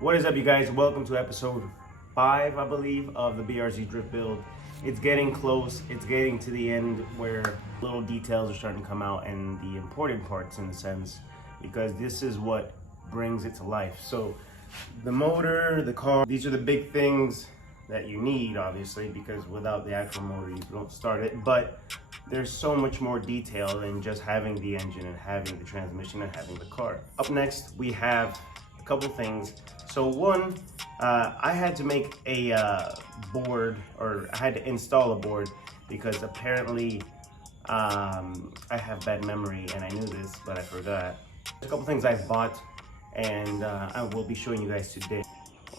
What is up, you guys? Welcome to episode 5, I believe, of the BRZ drift build. It's getting close. It's getting to the end where little details are starting to come out and the important parts, in a sense, because this is what brings it to life. So the motor, the car, these are the big things that you need, obviously, because without the actual motor, you don't start it. But there's so much more detail than just having the engine and having the transmission and having the car. Up next, we have a couple things. So one, I had to make a board, or I had to install a board, because apparently I have bad memory and I knew this, but I forgot. A couple things I've bought and I will be showing you guys today.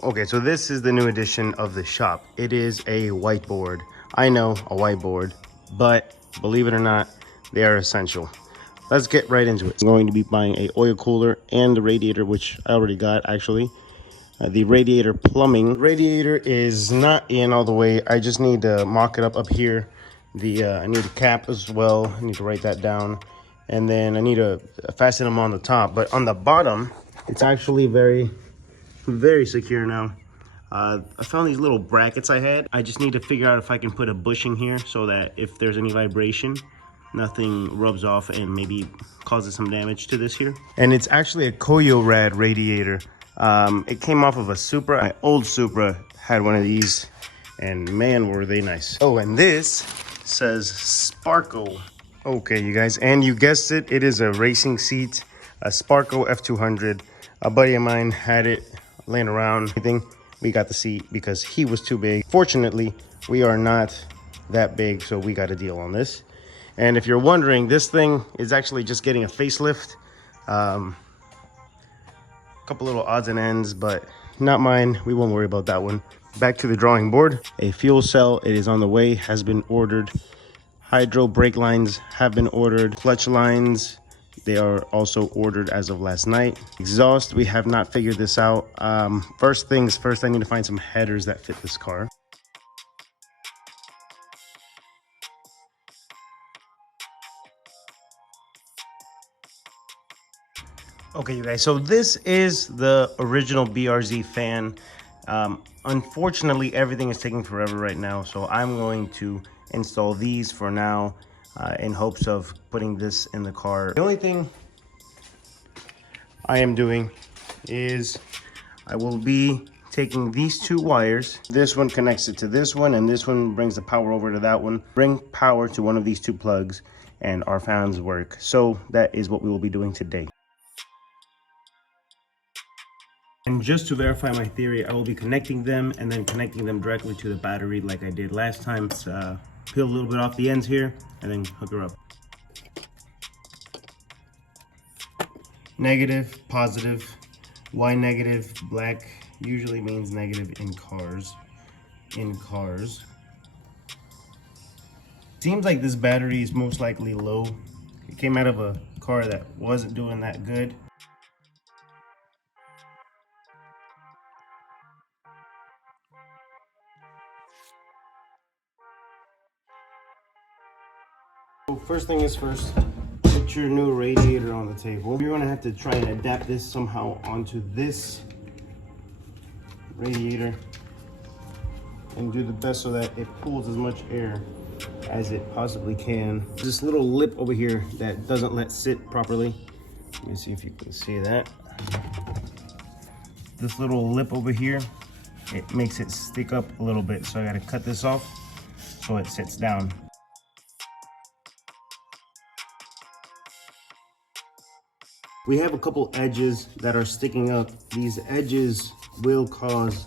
Okay, so this is the new edition of the shop. It is a whiteboard. I know, a whiteboard, but believe it or not, they are essential. Let's get right into it. I'm going to be buying a oil cooler and the radiator, which I already got actually. The radiator plumbing. The radiator is not in all the way. I just need to mock it up here. I need a cap as well. I need to write that down. And then I need to fasten them on the top. But on the bottom, it's actually very secure now. I found these little brackets I had. I just need to figure out if I can put a bushing here so that if there's any vibration, nothing rubs off and maybe causes some damage to this here. And it's actually a Koyo Rad radiator. It came off of a Supra. My old Supra had one of these, and man, were they nice. Oh, and this says Sparco. Okay, you guys, and you guessed it, it is a racing seat, a Sparco F200. A buddy of mine had it laying around. I think we got the seat because he was too big. Fortunately, we are not that big, so we got a deal on this. And if you're wondering, this thing is actually just getting a facelift. Couple little odds and ends, but not mine. We won't worry about that one. Back to the drawing board. A fuel cell, it is on the way, has been ordered. Hydro brake lines have been ordered. Clutch lines, they are also ordered as of last night. Exhaust, we have not figured this out. First things first, I need to find some headers that fit this car. Okay, you guys, so this is the original BRZ fan. Unfortunately, everything is taking forever right now, so I'm going to install these for now in hopes of putting this in the car. The only thing I am doing is I will be taking these two wires. This one connects it to this one, and this one brings the power over to that one. Bring power to one of these two plugs, and our fans work. So that is what we will be doing today. And just to verify my theory, I will be connecting them and then connecting them directly to the battery like I did last time. Let's peel a little bit off the ends here and then hook her up. Negative, positive. Why negative? Black usually means negative in cars. Seems like this battery is most likely low. It came out of a car that wasn't doing that good. First thing is first, put your new radiator on the table. You're going to have to try and adapt this somehow onto this radiator and do the best so that it pulls as much air as it possibly can. This little lip over here that doesn't let sit properly. Let me see if you can see that. This little lip over here, it makes it stick up a little bit, so I got to cut this off so it sits down. We have a couple edges that are sticking up. These edges will cause,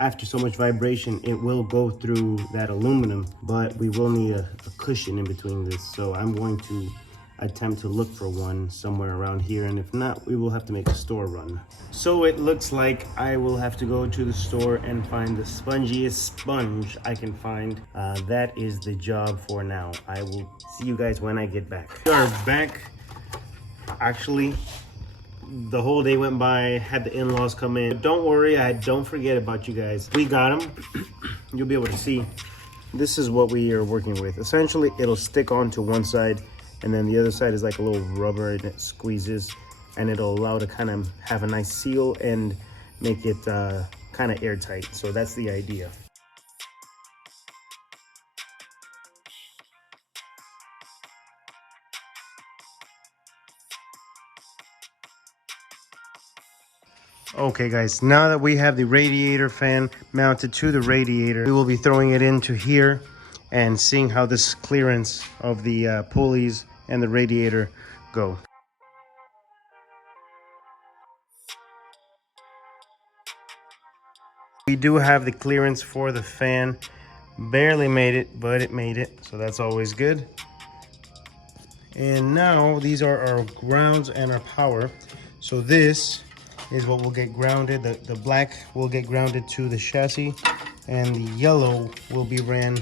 after so much vibration, it will go through that aluminum, but we will need a cushion in between this. So I'm going to attempt to look for one somewhere around here, and if not, we will have to make a store run. So it looks like I will have to go to the store and find the spongiest sponge I can find. That is the job for now. I will see you guys when I get back. We are back. Actually, the whole day went by, had the in-laws come in. But don't worry, I don't forget about you guys. We got them. You'll be able to see. This is what we are working with. Essentially, it'll stick onto one side, and then the other side is like a little rubber, and it squeezes, and it'll allow to kind of have a nice seal and make it kind of airtight. So that's the idea. Okay guys, now that we have the radiator fan mounted to the radiator, we will be throwing it into here and seeing how this clearance of the pulleys and the radiator go. We do have the clearance for the fan. Barely made it, but it made it, so that's always good. And now these are our grounds and our power. So this is what will get grounded. The black will get grounded to the chassis, and the yellow will be ran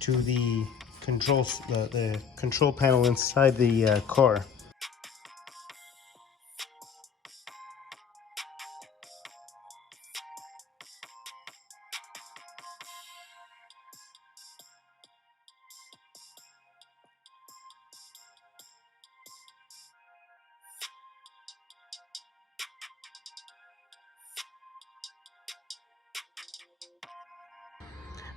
to the control panel inside the car.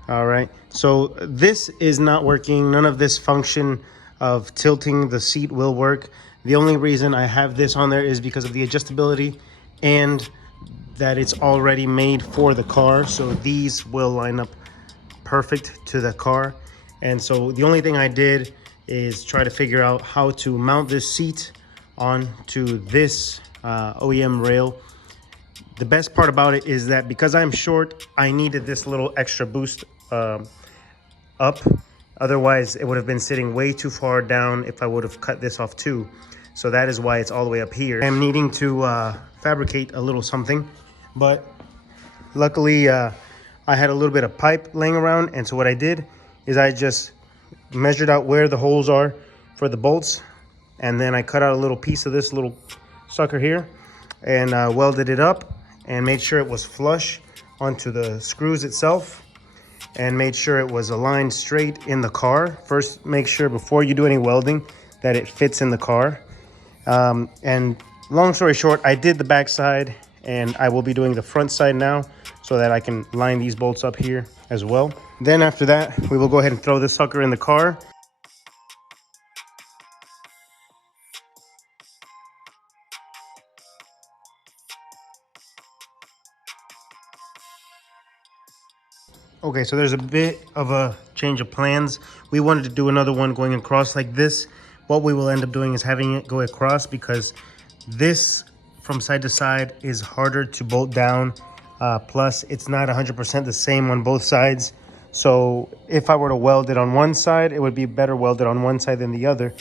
All right, so this is not working. None of this function of tilting the seat will work. The only reason I have this on there is because of the adjustability and that it's already made for the car. So these will line up perfect to the car. And so the only thing I did is try to figure out how to mount this seat onto this OEM rail. The best part about it is that because I'm short, I needed this little extra boost up. Otherwise, it would have been sitting way too far down if I would have cut this off too. So that is why it's all the way up here. I'm needing to fabricate a little something, but luckily I had a little bit of pipe laying around. And so what I did is I just measured out where the holes are for the bolts. And then I cut out a little piece of this little sucker here and welded it up and made sure it was flush onto the screws itself and made sure it was aligned straight in the car. First, make sure before you do any welding that it fits in the car. And long story short, I did the back side and I will be doing the front side now so that I can line these bolts up here as well. Then after that, we will go ahead and throw this sucker in the car. Okay, so there's a bit of a change of plans. We wanted to do another one going across like this. What we will end up doing is having it go across because this from side to side is harder to bolt down. Plus, it's not 100% the same on both sides. So if I were to weld it on one side, it would be better welded on one side than the other.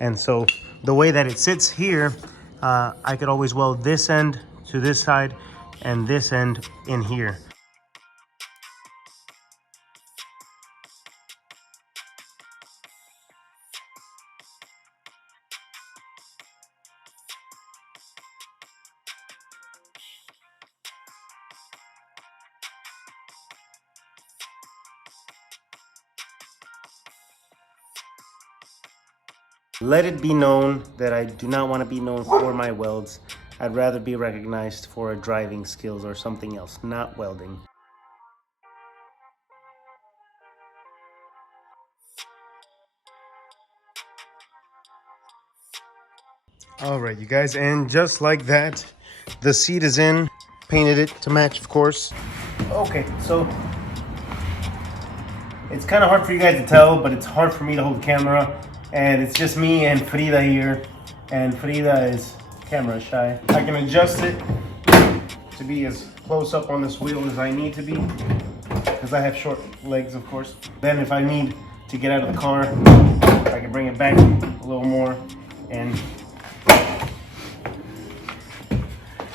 And so the way that it sits here, I could always weld this end to this side and this end in here. Let it be known that I do not want to be known for my welds. I'd rather be recognized for driving skills or something else, not welding. All right, you guys, and just like that, the seat is in. Painted it to match, of course. Okay, so it's kind of hard for you guys to tell, but it's hard for me to hold the camera. And it's just me and Frida here. And Frida is camera shy. I can adjust it to be as close up on this wheel as I need to be, because I have short legs, of course. Then if I need to get out of the car, I can bring it back a little more and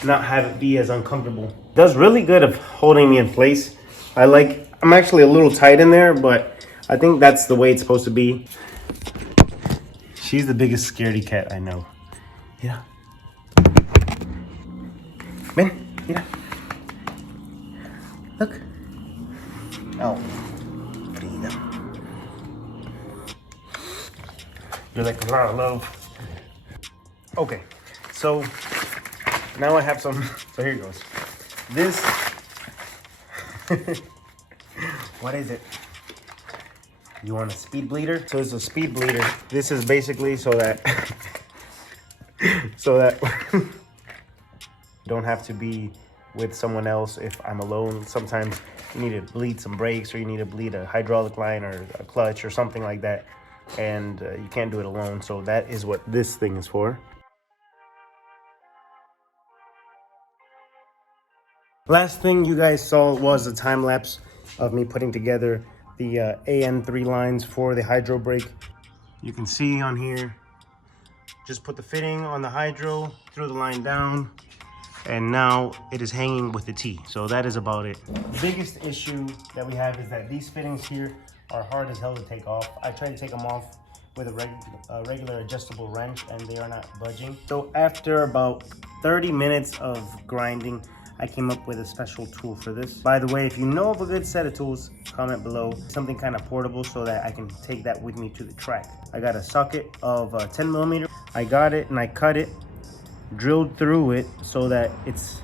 not have it be as uncomfortable. It does really good of holding me in place. I'm actually a little tight in there, but I think that's the way it's supposed to be. She's the biggest scaredy cat I know. Yeah. Ben, yeah. Look. Oh, Frida. You're like a lot of love. Okay, so now I have some, so here it goes. This, what is it? You want a speed bleeder? So it's a speed bleeder. This is basically so that, you don't have to be with someone else if I'm alone. Sometimes you need to bleed some brakes, or you need to bleed a hydraulic line or a clutch or something like that. And you can't do it alone. So that is what this thing is for. Last thing you guys saw was a time lapse of me putting together the AN3 lines for the hydro brake. You can see on here, just put the fitting on the hydro, threw the line down, and now it is hanging with the T. So that is about it. The biggest issue that we have is that these fittings here are hard as hell to take off. I tried to take them off with a regular adjustable wrench, and they are not budging. So after about 30 minutes of grinding, I came up with a special tool for this. By the way, if you know of a good set of tools, comment below. Something kind of portable so that I can take that with me to the track. I got a socket of 10 millimeter. I got it and I cut it, drilled through it so that it's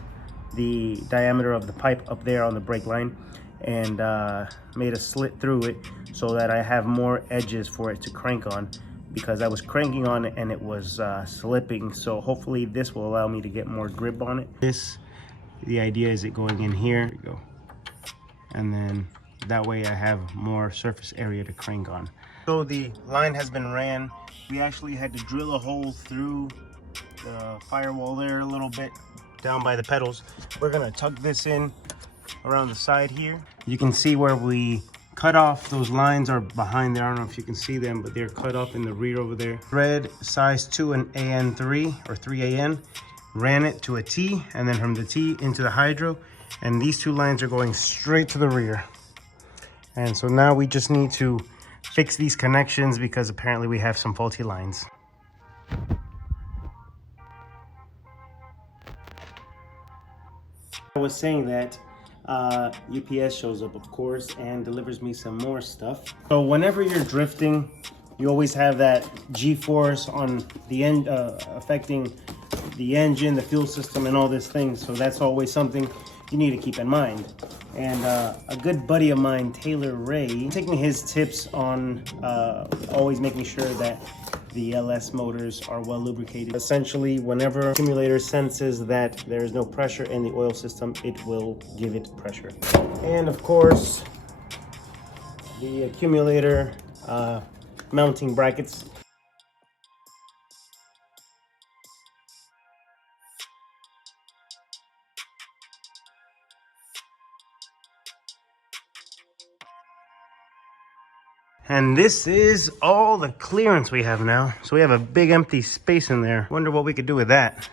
the diameter of the pipe up there on the brake line, and made a slit through it so that I have more edges for it to crank on, because I was cranking on it and it was slipping. So hopefully this will allow me to get more grip on it. The idea is it going in here, there we go, and then that way I have more surface area to crank on. So the line has been ran. We actually had to drill a hole through the firewall there a little bit down by the pedals. We're gonna tuck this in around the side here. You can see where we cut off. Those lines are behind there. I don't know if you can see them, but they're cut off in the rear over there. Thread size 2 and AN3 or 3AN. Ran it to a T, and then from the T into the hydro, and these two lines are going straight to the rear. And so now we just need to fix these connections because apparently we have some faulty lines. I was saying that UPS shows up, of course, and delivers me some more stuff. So whenever you're drifting, you always have that G-force on the end affecting the engine, the fuel system, and all these things. So that's always something you need to keep in mind. And a good buddy of mine, Taylor Ray, taking his tips on always making sure that the LS motors are well lubricated. Essentially, whenever the accumulator senses that there is no pressure in the oil system, it will give it pressure. And of course, the accumulator mounting brackets. And this is all the clearance we have now. So we have a big empty space in there. Wonder what we could do with that.